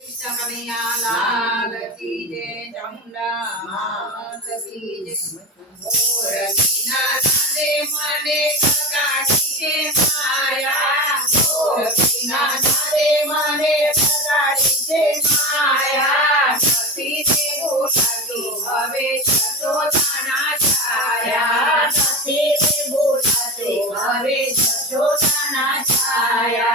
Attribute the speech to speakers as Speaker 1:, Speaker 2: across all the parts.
Speaker 1: लाल
Speaker 2: की
Speaker 1: जय मने
Speaker 2: प्रकाशी जय माया
Speaker 1: मोर बिना नंदे जय माया
Speaker 2: सती देव सतो हवे सतो जाना छाया
Speaker 1: सती देव सतो हवे सतो जाना छाया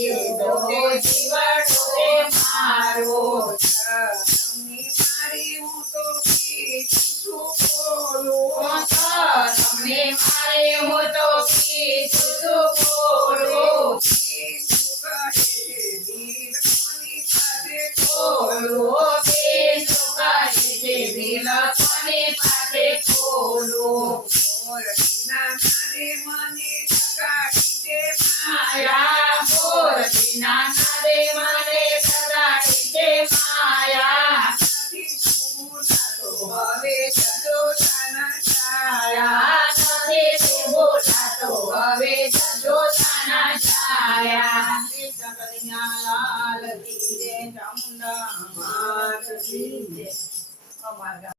Speaker 1: જીવડો જીવડો રે મારો
Speaker 2: તમને
Speaker 1: મારે હું તો કીધું તું બોલો
Speaker 2: બોલો
Speaker 1: કે સુકાય છે વિલખને પાસે ખોલો
Speaker 2: માયા
Speaker 1: ज्ञानवे मने सदा निजे माया।
Speaker 2: भवे सतो छाया
Speaker 1: सते शुभो सतो भवे सतो छाया कन्या लाल धीरे रमणा मात धीरे